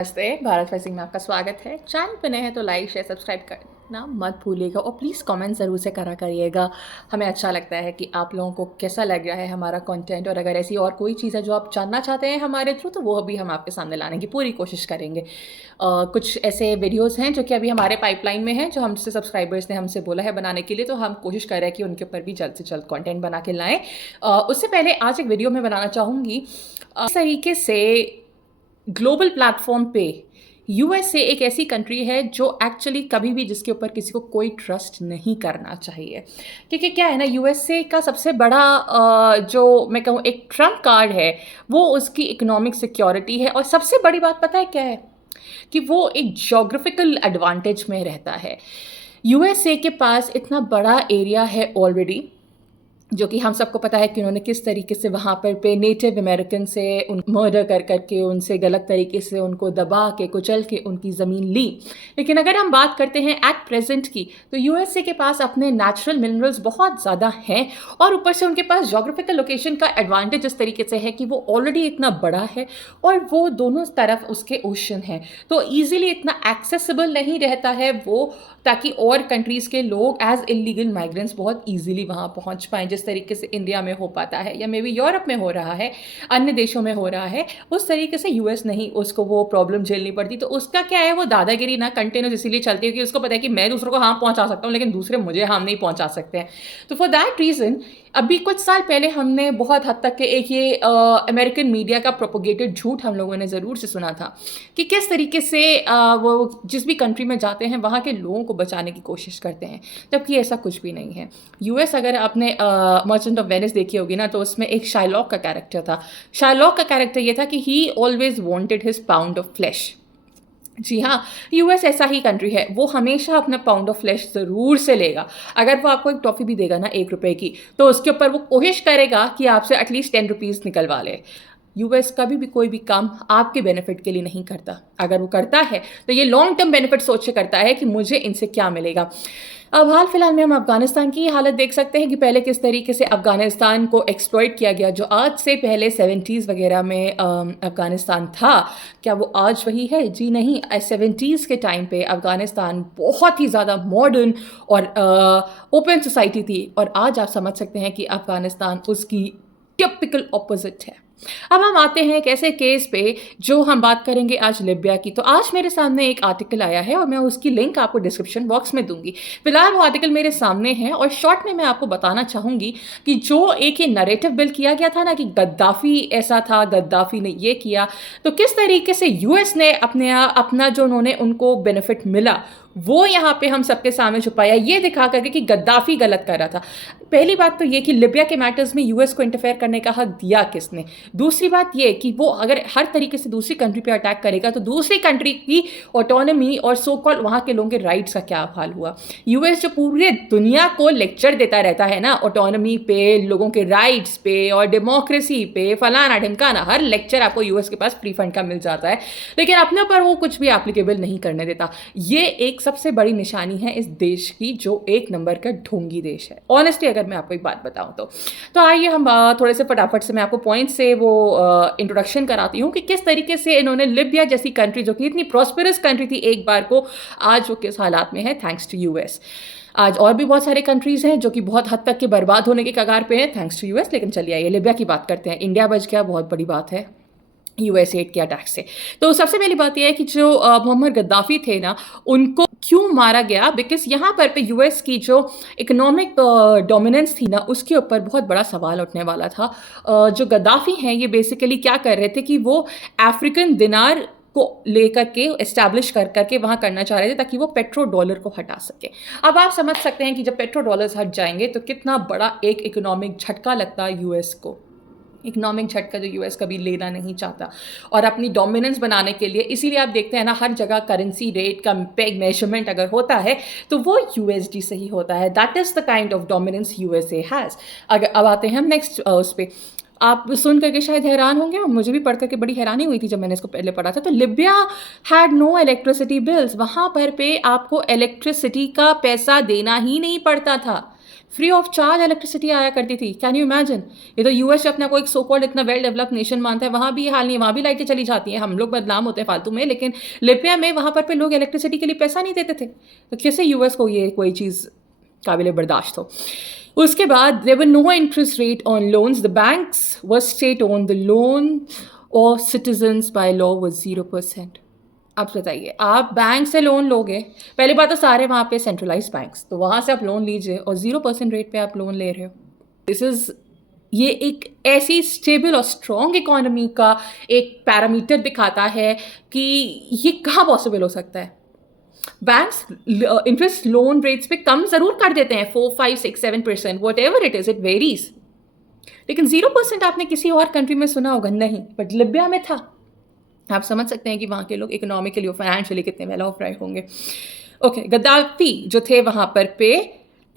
नमस्ते, भारत फैसिंग में आपका स्वागत है। चैनल पे नए हैं तो लाइक शेयर सब्सक्राइब करना मत भूलिएगा और प्लीज़ कमेंट ज़रूर से करा करिएगा। हमें अच्छा लगता है कि आप लोगों को कैसा लग रहा है हमारा कंटेंट, और अगर ऐसी और कोई चीज़ है जो आप जानना चाहते हैं हमारे थ्रू, तो वो भी हम आपके सामने लाने की पूरी कोशिश करेंगे। कुछ ऐसे वीडियोज़ हैं जो कि अभी हमारे पाइपलाइन में हैं, जो हमसे सब्सक्राइबर्स ने हमसे बोला है बनाने के लिए, तो हम कोशिश कर रहे हैं कि उनके ऊपर भी जल्द से जल्द कॉन्टेंट बना के लाएँ। उससे पहले आज एक वीडियो में बनाना चाहूँगी इस तरीके से ग्लोबल प्लेटफॉर्म पे यूएसए एक ऐसी कंट्री है जो एक्चुअली कभी भी जिसके ऊपर किसी को कोई ट्रस्ट नहीं करना चाहिए, क्योंकि क्या है ना, यूएसए का सबसे बड़ा जो मैं कहूँ एक ट्रम्प कार्ड है वो उसकी इकोनॉमिक सिक्योरिटी है। और सबसे बड़ी बात पता है क्या है, कि वो एक जोग्राफिकल एडवांटेज में रहता है। यूएसए के पास इतना बड़ा एरिया है ऑलरेडी, जो कि हम सबको पता है कि उन्होंने किस तरीके से वहाँ पर पे नेटिव अमेरिकन से उन मर्डर कर करके उनसे गलत तरीके से उनको दबा के कुचल के उनकी ज़मीन ली। लेकिन अगर हम बात करते हैं एट प्रेजेंट की, तो यूएसए के पास अपने नेचुरल मिनरल्स बहुत ज़्यादा हैं, और ऊपर से उनके पास जोग्राफिकल लोकेशन का एडवांटेज इस तरीके से है कि वो ऑलरेडी इतना बड़ा है और वो दोनों तरफ उसके ओशन है, तो ईजिली इतना एक्सेसिबल नहीं रहता है वो, ताकि और कंट्रीज़ के लोग एज इलीगल माइग्रेंट्स बहुत ईजिली वहाँ पहुँच पाएँ, जिस तरीके से इंडिया में हो पाता है या मे बी यूरोप में हो रहा है, अन्य देशों में हो रहा है, उस तरीके से यूएस नहीं, उसको वो प्रॉब्लम झेलनी पड़ती। तो उसका क्या है, वो दादागिरी ना कंटिन्यूस इसीलिए चलती है कि उसको पता है कि मैं दूसरों को हार्म पहुंचा सकता हूँ लेकिन दूसरे मुझे हार्म नहीं पहुंचा सकते हैं। तो फॉर दैट रीज़न अभी कुछ साल पहले हमने बहुत हद तक के एक ये अमेरिकन मीडिया का प्रोपोगेटेड झूठ हम लोगों ने ज़रूर से सुना था कि किस तरीके से वो जिस भी कंट्री में जाते हैं वहाँ के लोगों को बचाने की कोशिश करते हैं, जबकि ऐसा कुछ भी नहीं है। यूएस, अगर आपने मर्चेंट ऑफ वेनिस देखी होगी ना, तो उसमें एक शाइलॉक का कैरेक्टर था। शाइलॉक का कैरेक्टर ये था कि he always wanted his pound of flesh. जी हाँ, यूएस ऐसा ही कंट्री है, वो हमेशा अपना पाउंड ऑफ फ्लैश ज़रूर से लेगा। अगर वो आपको एक टॉफ़ी भी देगा ना 1 रुपए की, तो उसके ऊपर वो कोशिश करेगा कि आपसे एटलीस्ट 10 रुपीज़ निकलवा ले। यूएस कभी भी कोई भी काम आपके बेनिफिट के लिए नहीं करता। अगर वो करता है तो ये लॉन्ग टर्म बेनिफिट सोच के करता है कि मुझे इनसे क्या मिलेगा। अब हाल फिलहाल में हम अफ़गानिस्तान की हालत देख सकते हैं कि पहले किस तरीके से अफ़गानिस्तान को एक्सप्लॉइट किया गया। जो आज से पहले 70s वगैरह में अफ़गानिस्तान था, क्या वो आज वही है? जी नहीं। 70s के टाइम पे अफ़गानिस्तान बहुत ही ज़्यादा मॉडर्न और ओपन सोसाइटी थी, और आज आप समझ सकते हैं कि अफ़गानिस्तान उसकी टिपिकल ऑपोजिट है। अब हम आते हैं एक ऐसे केस पे जो हम बात करेंगे आज लिबिया की। तो आज मेरे सामने एक आर्टिकल आया है और मैं उसकी लिंक आपको डिस्क्रिप्शन बॉक्स में दूंगी। फिलहाल वो आर्टिकल मेरे सामने है और शॉर्ट में मैं आपको बताना चाहूँगी कि जो एक ये नरेटिव बिल्ड किया गया था ना कि गद्दाफ़ी ऐसा था, गद्दाफ़ी ने ये किया, तो किस तरीके से यूएस ने अपना जो उन्होंने उनको बेनिफिट मिला वो यहाँ पे हम सबके सामने छुपाया, ये दिखा करके कि गद्दाफ़ी गलत कर रहा था। पहली बात तो ये कि लिबिया के मैटर्स में यूएस को इंटरफेयर करने का हक दिया किसने। दूसरी बात ये कि वो अगर हर तरीके से दूसरी कंट्री पे अटैक करेगा तो दूसरी कंट्री की ऑटोनॉमी और सो कॉल वहाँ के लोगों के राइट्स का क्या हाल हुआ। यूएस जो पूरे दुनिया को लेक्चर देता रहता है ना ऑटोनॉमी पे, लोगों के राइट्स पे और डेमोक्रेसी पे, फलाना ढिमकाना, हर लेक्चर आपको यूएस के पास फ्री फंड का मिल जाता है, लेकिन अपने ऊपर वो कुछ भी एप्लीकेबल नहीं करने देता। ये एक सबसे बड़ी निशानी है इस देश की, जो एक नंबर का ढोंगी देश है। ऑनेस्टली अगर मैं आपको एक बात बताऊं तो आइए हम थोड़े से फटाफट से मैं आपको पॉइंट से वो इंट्रोडक्शन कराती हूँ कि किस तरीके से इन्होंने लिबिया जैसी कंट्री, जो कि इतनी प्रॉस्पेरस कंट्री थी एक बार को, आज वो किस हालात में है थैंक्स टू यूएस। आज और भी बहुत सारे कंट्रीज़ हैं जो कि बहुत हद तक के बर्बाद होने के कगार पे हैं थैंक्स टू यूएस, लेकिन चलिए आइए लिबिया की बात करते हैं। इंडिया बच गया, बहुत बड़ी बात है यूएस एड के अटैक से। तो सबसे पहली बात यह है कि जो मोहम्मद गद्दाफी थे ना, उनको क्यों मारा गया, बिकॉज यहाँ पर पे यूएस की जो इकोनॉमिक डोमिनेंस थी ना, उसके ऊपर बहुत बड़ा सवाल उठने वाला था। जो गद्दाफी हैं ये बेसिकली क्या कर रहे थे कि वो अफ्रीकन दिनार को लेकर के एस्टैब्लिश कर करके वहाँ करना चाह रहे थे ताकि वो पेट्रो डॉलर को हटा सके। अब आप समझ सकते हैं कि जब पेट्रो डॉलर्स हट जाएंगे तो कितना बड़ा एक इकोनॉमिक झटका लगता है यूएस को। इकोनॉमिक झटका जो यूएस कभी लेना नहीं चाहता, और अपनी डोमिनेंस बनाने के लिए, इसीलिए आप देखते हैं ना हर जगह करेंसी रेट का मेजरमेंट अगर होता है तो वो यूएसडी से ही होता है। That is the kind of dominance USA has. अगर अब आते हैं हम नेक्स्ट उस पर, आप सुन करके शायद हैरान होंगे, और मुझे भी पढ़ करके बड़ी हैरानी हुई थी जब मैंने इसको पहले पढ़ा था। तो Libya had no electricity bills, वहाँ पर पे आपको इलेक्ट्रिसिटी का पैसा देना ही नहीं पड़ता था। फ्री ऑफ चार्ज इलेक्ट्रिसिटी आया करती थी। Can you imagine? ये तो यूएस अपना कोई सो कॉल्ड इतना वेल डेवलप्ड नेशन मानता है, वहाँ भी ये हाल नहीं है, वहाँ भी लाइटें चली जाती हैं, हम लोग बदनाम होते हैं फालतू में, लेकिन लिबिया में वहाँ पर लोग इलेक्ट्रिसिटी के लिए पैसा नहीं देते थे। तो कैसे यूएस को ये कोई चीज़ काबिल बर्दाश्त हो? उसके बाद there were no interest rate on loans, the banks were state owned, the loan और सिटीजन्स बाय लॉ वाज 0%। आप बताइए, आप बैंक से लोन लोगे, पहली बात तो सारे वहाँ पे सेंट्रलाइज बैंक्स, तो वहाँ से आप लोन लीजिए और 0% रेट पे आप लोन ले रहे हो। दिस इज़, ये एक ऐसी स्टेबल और स्ट्रॉन्ग इकोनॉमी का एक पैरामीटर दिखाता है कि ये कहाँ पॉसिबल हो सकता है। बैंक्स इंटरेस्ट लोन रेट्स पे कम ज़रूर कर देते हैं, 4, 5, 6, 7%, what ever it is, it varies, लेकिन 0% आपने किसी और कंट्री में सुना होगा नहीं, बट लिबिया में था। आप समझ सकते हैं कि वहाँ के लोग इकोनॉमिकली और फाइनेंशियली कितने वेल ऑफ रहे होंगे। ओके, गद्दाफी जो थे वहाँ पर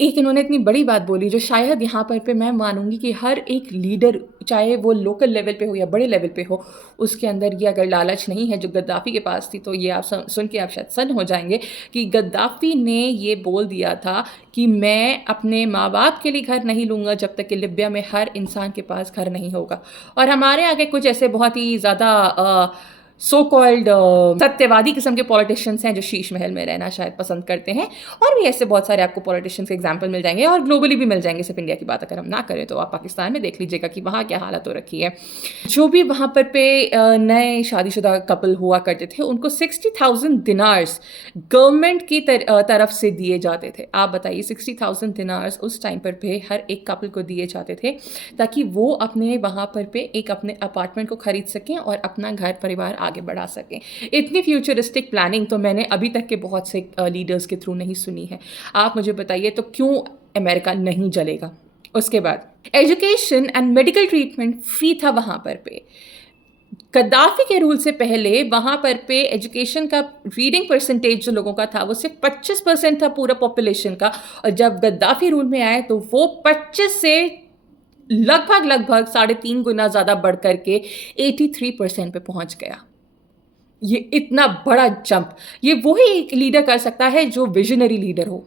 एक इन्होंने इतनी बड़ी बात बोली जो शायद यहाँ पर मैं मानूंगी कि हर एक लीडर, चाहे वो लोकल लेवल पे हो या बड़े लेवल पे हो, उसके अंदर ये अगर लालच नहीं है जो गद्दाफी के पास थी, तो ये आप सुन के आप शायद सन्न हो जाएंगे कि गद्दाफी ने ये बोल दिया था कि मैं अपने माँ बाप के लिए घर नहीं लूँगा जब तक कि लिबिया में हर इंसान के पास घर नहीं होगा। और हमारे आगे कुछ ऐसे बहुत ही ज़्यादा सो कॉल्ड सत्यवादी किस्म के पॉलिटिशियंस हैं जो शीश महल में रहना शायद पसंद करते हैं, और भी ऐसे बहुत सारे आपको पॉलिटिशियंस के एग्जाम्पल मिल जाएंगे, और ग्लोबली भी मिल जाएंगे। सिर्फ इंडिया की बात अगर हम ना करें तो आप पाकिस्तान में देख लीजिएगा कि वहाँ क्या हालत हो रखी है। जो भी वहाँ पर नए शादीशुदा कपल हुआ करते थे उनको 60,000 दिनार्स गवर्नमेंट की तरफ से दिए जाते थे। आप बताइए, 60,000 दिनार्स उस टाइम पर हर एक कपल को दिए जाते थे ताकि वो अपने वहाँ पर एक अपने अपार्टमेंट को खरीद सकें और अपना घर परिवार आगे बढ़ा सकें। इतनी फ्यूचरिस्टिक प्लानिंग तो मैंने अभी तक के बहुत से लीडर्स के थ्रू नहीं सुनी है। आप मुझे बताइए तो क्यों अमेरिका नहीं जलेगा? उसके बाद education and medical treatment free था वहाँ पर गद्दाफी के रूल से पहले वहाँ पर एजुकेशन का रीडिंग परसेंटेज जो लोगों का था वो सिर्फ 25% था पूरा पॉपुलेशन का, और जब गद्दाफी रूल में आए तो वो 25 से लगभग 3.5 गुना ज़्यादा बढ़ करके 83% पे पहुँच गया। ये इतना बड़ा जंप ये वही एक लीडर कर सकता है जो विजनरी लीडर हो,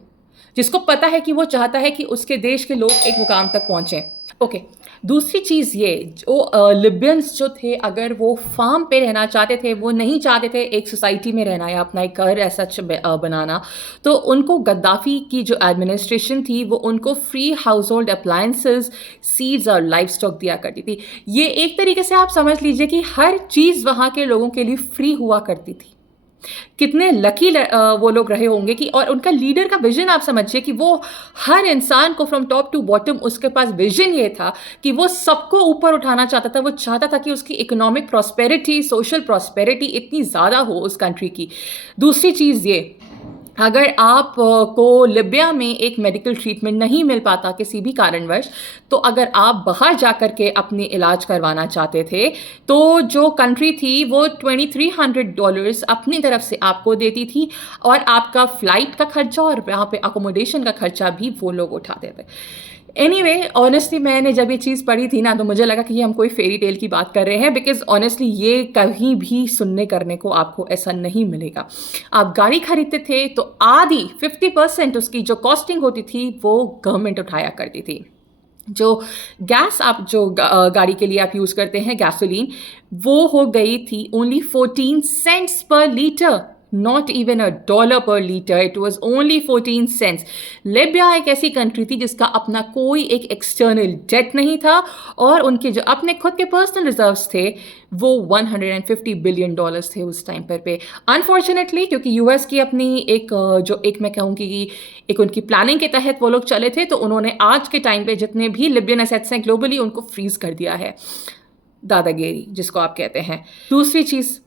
जिसको पता है कि वो चाहता है कि उसके देश के लोग एक मुकाम तक पहुँचें। ओके, दूसरी चीज़ ये, जो लिबियंस जो थे अगर वो फार्म पे रहना चाहते थे, वो नहीं चाहते थे एक सोसाइटी में रहना या अपना एक घर ऐसा बनाना, तो उनको गद्दाफी की जो एडमिनिस्ट्रेशन थी वो उनको free house hold appliances, seeds और लाइफ स्टॉक दिया करती थी। ये एक तरीके से आप समझ लीजिए कि हर चीज़ वहाँ के लोगों के लिए फ्री हुआ करती थी। कितने लकी वो लोग रहे होंगे कि, और उनका लीडर का विजन आप समझिए कि वो हर इंसान को फ्रॉम टॉप टू बॉटम, उसके पास विजन ये था कि वो सबको ऊपर उठाना चाहता था। वो चाहता था कि उसकी इकोनॉमिक प्रॉस्पेरिटी, सोशल प्रॉस्पेरिटी इतनी ज़्यादा हो उस कंट्री की। दूसरी चीज़ ये, अगर आप को लिबिया में एक मेडिकल ट्रीटमेंट नहीं मिल पाता किसी भी कारणवश, तो अगर आप बाहर जा कर के अपने इलाज करवाना चाहते थे तो जो कंट्री थी वो $2,300 अपनी तरफ से आपको देती थी, और आपका फ़्लाइट का खर्चा और वहाँ पे अकोमोडेशन का खर्चा भी वो लोग उठाते थे। एनीवे, ऑनेस्टली मैंने जब ये चीज़ पढ़ी थी ना तो मुझे लगा कि हम कोई फेरी टेल की बात कर रहे हैं, बिकॉज ऑनेस्टली ये कहीं भी सुनने करने को आपको ऐसा नहीं मिलेगा। आप गाड़ी खरीदते थे तो आधी 50% उसकी जो कॉस्टिंग होती थी वो गवर्नमेंट उठाया करती थी। जो गैस आप जो गाड़ी के लिए आप यूज़ करते हैं गैसोलीन, वो हो गई थी only 14 cents per litre, not even $1 per litre, it was only 14 cents. Libya एक ऐसी कंट्री थी जिसका अपना कोई एक एक्सटर्नल डेट नहीं था, और उनके जो अपने खुद के पर्सनल रिजर्व्स थे वो $150 बिलियन थे उस टाइम पर अनफॉर्चुनेटली, क्योंकि यूएस की अपनी एक मैं कहूँगी कि एक उनकी प्लानिंग के तहत वो लोग चले थे, तो उन्होंने आज के टाइम पे जितने भी लिबियन एसेट्स हैं ग्लोबली उनको फ्रीज कर दिया है, दादागिरी जिसको आप कहते हैं। दूसरी चीज़,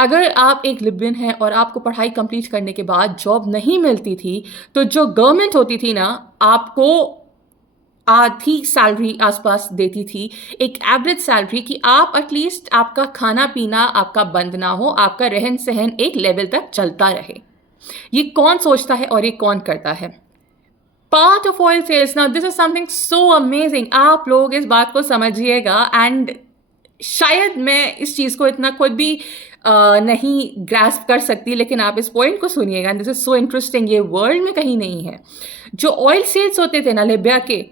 अगर आप एक लिबियन हैं और आपको पढ़ाई कंप्लीट करने के बाद जॉब नहीं मिलती थी, तो जो गवर्नमेंट होती थी ना, आपको आधी सैलरी आसपास देती थी, एक एवरेज सैलरी, कि आप एटलीस्ट आपका खाना पीना आपका बंद ना हो, आपका रहन सहन एक लेवल तक चलता रहे। ये कौन सोचता है और ये कौन करता है? Part of oil sales. Now this is something so amazing, आप लोग इस बात को समझिएगा, एंड शायद मैं इस चीज़ को इतना खुद भी नहीं ग्रास्प कर सकती, लेकिन आप इस पॉइंट को सुनिएगा, दिस इज सो इंटरेस्टिंग, ये वर्ल्ड में कहीं नहीं है। जो ऑयल सेल्स होते थे ना लिबिया के,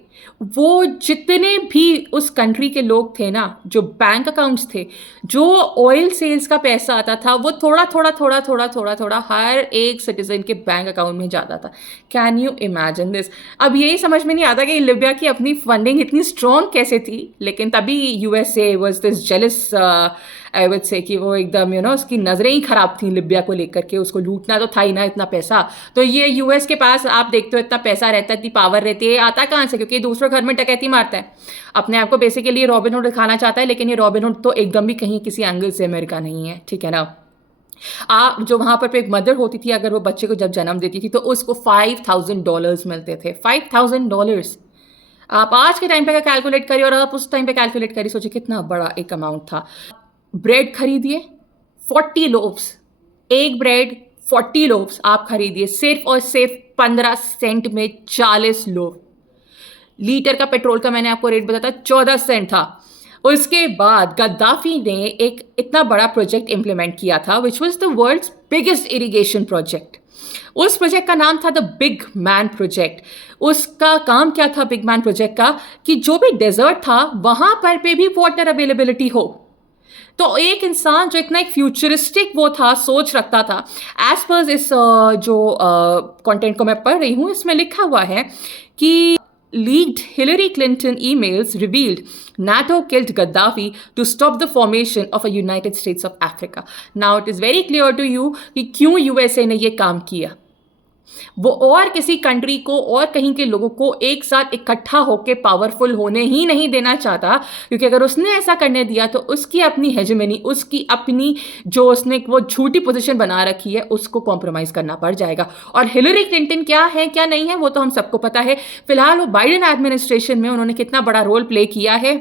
वो जितने भी उस कंट्री के लोग थे ना, जो बैंक अकाउंट्स थे, जो ऑयल सेल्स का पैसा आता था, वो थोड़ा थोड़ा थोड़ा थोड़ा थोड़ा थोड़ा हर एक सिटीजन के बैंक अकाउंट में जाता था। Can you imagine this? अब यही समझ में नहीं आता कि लिबिया की अपनी फंडिंग इतनी स्ट्रॉन्ग कैसे थी, लेकिन तभी USA was this jealous, I would say कि वो एकदम उसकी नज़रें ही ख़राब थी लिबिया को लेकर के, उसको लूटना तो था ही ना इतना पैसा। तो ये यूएस के पास आप देखते हो इतना पैसा रहता है, इतनी पावर रहती है, आता कहाँ से? क्योंकि दूसरे घर में डकैती मारता है, अपने आप को बेसिकली रॉबिन हुड दिखाना चाहता है, लेकिन ये रॉबिन हुड तो एकदम भी कहीं किसी एंगल से अमेरिका नहीं है, ठीक है ना। आप जो वहाँ पर एक मदर होती थी, अगर वो बच्चे को जब जन्म देती थी तो उसको $5,000 मिलते थे। $5,000 आप आज के टाइम पे कैलकुलेट करिए और आप उस टाइम पे कैलकुलेट करिए, सोचिए कितना बड़ा एक अमाउंट था। ब्रेड खरीदिए 40 लोव्स, एक ब्रेड 40 लोव्स आप खरीदिए, सिर्फ और सिर्फ 15 सेंट में 40 लोव। लीटर का पेट्रोल का मैंने आपको रेट बताया था, 14 सेंट था। उसके बाद गद्दाफी ने एक इतना बड़ा प्रोजेक्ट इंप्लीमेंट किया था, which was the world's biggest irrigation project. उस प्रोजेक्ट का नाम था द बिग मैन प्रोजेक्ट। उसका काम क्या था बिग मैन प्रोजेक्ट का? कि जो भी डेजर्ट था वहां पर पे भी वाटर अवेलेबिलिटी हो। तो एक इंसान जो इतना एक फ्यूचरिस्टिक वो था, सोच रखता था, एज पर इस जो कंटेंट को मैं पढ़ रही हूँ, इसमें लिखा हुआ है कि leaked Hillary Clinton emails revealed NATO killed Gaddafi to stop the formation of a United States of Africa. Now it is very clear to you कि क्यों USA ने ये काम किया। वो और किसी कंट्री को और कहीं के लोगों को एक साथ इकट्ठा होकर पावरफुल होने ही नहीं देना चाहता, क्योंकि अगर उसने ऐसा करने दिया तो उसकी अपनी हेजेमनी, उसकी अपनी जो उसने वो झूठी पोजीशन बना रखी है, उसको कॉम्प्रोमाइज करना पड़ जाएगा। और हिलरी क्लिंटन क्या है क्या नहीं है वो तो हम सबको पता है। फिलहाल वो बाइडेन एडमिनिस्ट्रेशन में उन्होंने कितना बड़ा रोल प्ले किया है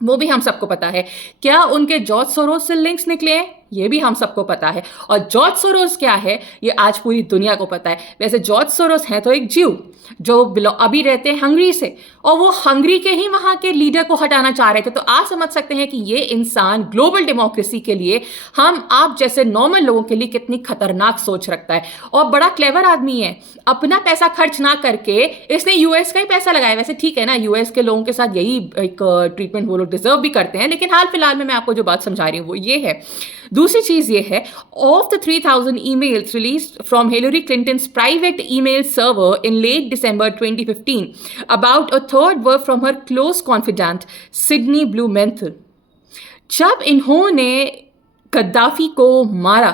वो भी हम सबको पता है। क्या उनके जॉर्ज सोरोस से लिंक्स निकले हैं? ये भी हम सबको पता है। और जॉर्ज सोरोस क्या है ये आज पूरी दुनिया को पता है। वैसे जॉर्ज सोरोस हैं तो एक जीव जो अभी रहते हैं हंगरी से, और वो हंगरी के ही वहाँ के लीडर को हटाना चाह रहे थे। तो आप समझ सकते हैं कि ये इंसान ग्लोबल डेमोक्रेसी के लिए, हम आप जैसे नॉर्मल लोगों के लिए कितनी खतरनाक सोच रखता है। और बड़ा क्लेवर आदमी है, अपना पैसा खर्च ना करके इसने यूएस का ही पैसा लगाया। वैसे ठीक है ना, यूएस के लोगों के साथ यही एक ट्रीटमेंट वो लोग डिजर्व भी करते हैं, लेकिन हाल फिलहाल में मैं आपको जो बात समझा रही हूँ वो ये है। दूसरी चीज ये है, of the 3,000 emails released from Hillary Clinton's private email server in late December 2015, about a third were from her close confidant Sidney Blumenthal. जब इन्होंने गद्दाफी को मारा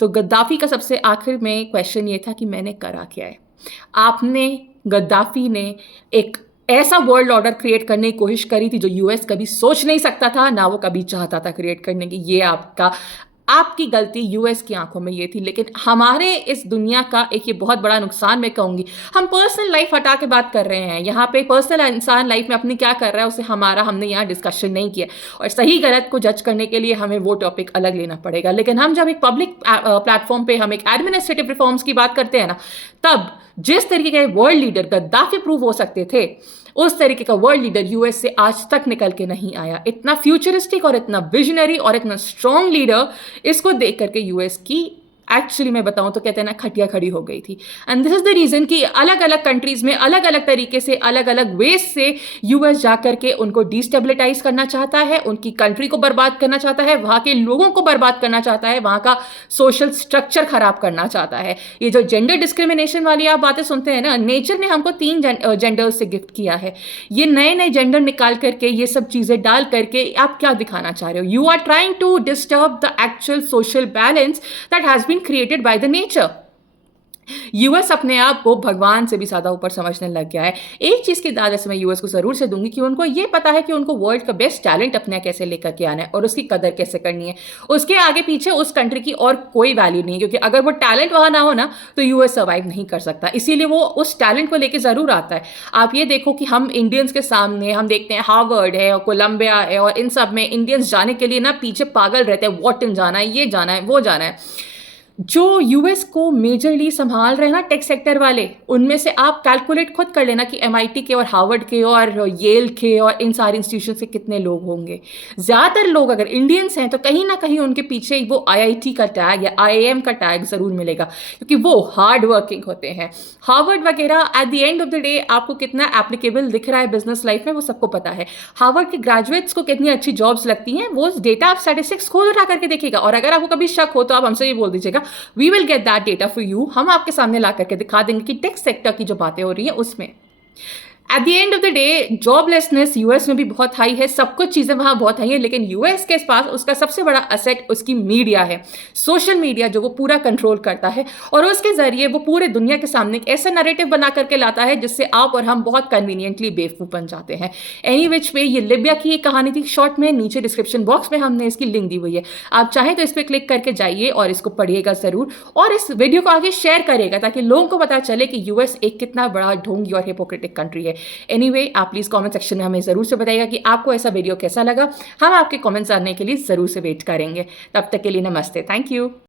तो गद्दाफी का सबसे आखिर में क्वेश्चन ये था कि मैंने करा क्या है। आपने, गद्दाफी ने एक ऐसा वर्ल्ड ऑर्डर क्रिएट करने की कोशिश करी थी जो यूएस कभी सोच नहीं सकता था, ना वो कभी चाहता था क्रिएट करने की। ये आपकी गलती यूएस की आंखों में ये थी। लेकिन हमारे इस दुनिया का एक ये बहुत बड़ा नुकसान मैं कहूँगी, हम पर्सनल लाइफ हटा के बात कर रहे हैं यहाँ पे। पर्सनल इंसान लाइफ में अपनी क्या कर रहा है उसे हमने यहाँ डिस्कशन नहीं किया, और सही गलत को जज करने के लिए हमें वो टॉपिक अलग लेना पड़ेगा। लेकिन हम जब एक पब्लिक प्लेटफॉर्म पे हम एक एडमिनिस्ट्रेटिव रिफॉर्म्स की बात करते हैं ना, तब जिस तरीके के वर्ल्ड लीडर गद्दाफी प्रूव हो सकते थे, उस तरीके का वर्ल्ड लीडर यूएस से आज तक निकल के नहीं आया। इतना फ्यूचरिस्टिक और इतना विजनरी और इतना स्ट्रॉन्ग लीडर, इसको देख करके यूएस की एक्चुअली मैं बताऊं तो कहते हैं ना, खटिया खड़ी हो गई थी। And this is the reason कि अलग अलग कंट्रीज में अलग अलग तरीके से, अलग अलग वेज से यूएस जाकर के उनको डिस्टेबलाइज करना चाहता है, उनकी कंट्री को बर्बाद करना चाहता है, वहां के लोगों को बर्बाद करना चाहता है, वहां का सोशल स्ट्रक्चर खराब करना चाहता है। ये जो जेंडर डिस्क्रिमिनेशन वाली आप बातें सुनते हैं ना, नेचर ने हमको 3 जेंडर्स से गिफ्ट किया है। ये नए नए जेंडर निकाल करके, ये सब चीजें डाल करके आप क्या दिखाना चाह रहे हो? You are trying to disturb the actual social balance that has been created by the nature. US अपने आप को भगवान से भी ज्यादा ऊपर समझने लग गया है। एक चीज की दाद ऐसे मैं यूएस को जरूर से दूंगी कि उनको ये पता है कि उनको वर्ल्ड का बेस्ट टैलेंट अपने कैसे लेकर के आना है और उसकी कदर कैसे करनी है। उसके आगे पीछे उस कंट्री की और कोई वैल्यू नहीं है, क्योंकि अगर वो टैलेंट वहां ना हो ना तो यूएस सर्वाइव नहीं कर सकता। इसीलिए वो उस टैलेंट को लेकर जरूर आता है। आप ये देखो कि हम इंडियंस के सामने हम देखते हैं हार्वर्ड है और कोलंबिया है, और इन सब में इंडियंस जाने के लिए ना पीछे पागल रहते हैं, वॉटन जाना है, ये जाना है, वो जाना है। जो यूएस को मेजरली संभाल रहे हैं ना टेक सेक्टर वाले, उनमें से आप कैलकुलेट खुद कर लेना कि एमआईटी के और हार्वर्ड के और येल के और इन सारे इंस्टीट्यूशन से कितने लोग होंगे। ज़्यादातर लोग अगर इंडियंस हैं तो कहीं ना कहीं उनके पीछे वो आईआईटी का टैग या आईआईएम का टैग ज़रूर मिलेगा, क्योंकि वो हार्ड वर्किंग होते हैं। हार्वर्ड वगैरह at the end of the day आपको कितना एप्लीकेबल दिख रहा है बिजनेस लाइफ में वो सबको पता है। हार्वर्ड के ग्रेजुएट्स को कितनी अच्छी जॉब्स लगती हैं वो डेटा आप स्टैटिस्टिक्स खुद उठा करके देखिएगा, और अगर आपको कभी शक हो तो आप हमसे ये बोल दीजिएगा, we will get that data for you. हम आपके सामने ला करके दिखा देंगे कि टेक सेक्टर की जो बातें हो रही हैं उसमें at the end of the day joblessness US में भी बहुत हाई है, सब कुछ चीज़ें वहाँ बहुत हाई है, लेकिन यूएस के पास उसका सबसे बड़ा असेट उसकी मीडिया है, सोशल मीडिया, जो वो पूरा कंट्रोल करता है और उसके ज़रिए वो पूरे दुनिया के सामने एक ऐसा नैरेटिव बना करके लाता है जिससे आप और हम बहुत कन्वीनियंटली बेवकूफ़ बन जाते हैं। एनी विच वे, ये लिबिया की एक कहानी थी शॉर्ट में, नीचे डिस्क्रिप्शन बॉक्स में हमने इसकी लिंक दी हुई है, आप चाहें तो इस पर क्लिक करके जाइए और इसको पढ़िएगा ज़रूर, और इस वीडियो को आगे शेयर करिएगा ताकि लोगों को पता चले कि यूएस एक कितना बड़ा ढोंगी और हिपोक्रेटिक कंट्री है। एनीवे, आप प्लीज़ कमेंट सेक्शन में हमें ज़रूर से बताइएगा कि आपको ऐसा वीडियो कैसा लगा। हम आपके कमेंट्स जानने के लिए ज़रूर से वेट करेंगे। तब तक के लिए नमस्ते, थैंक यू।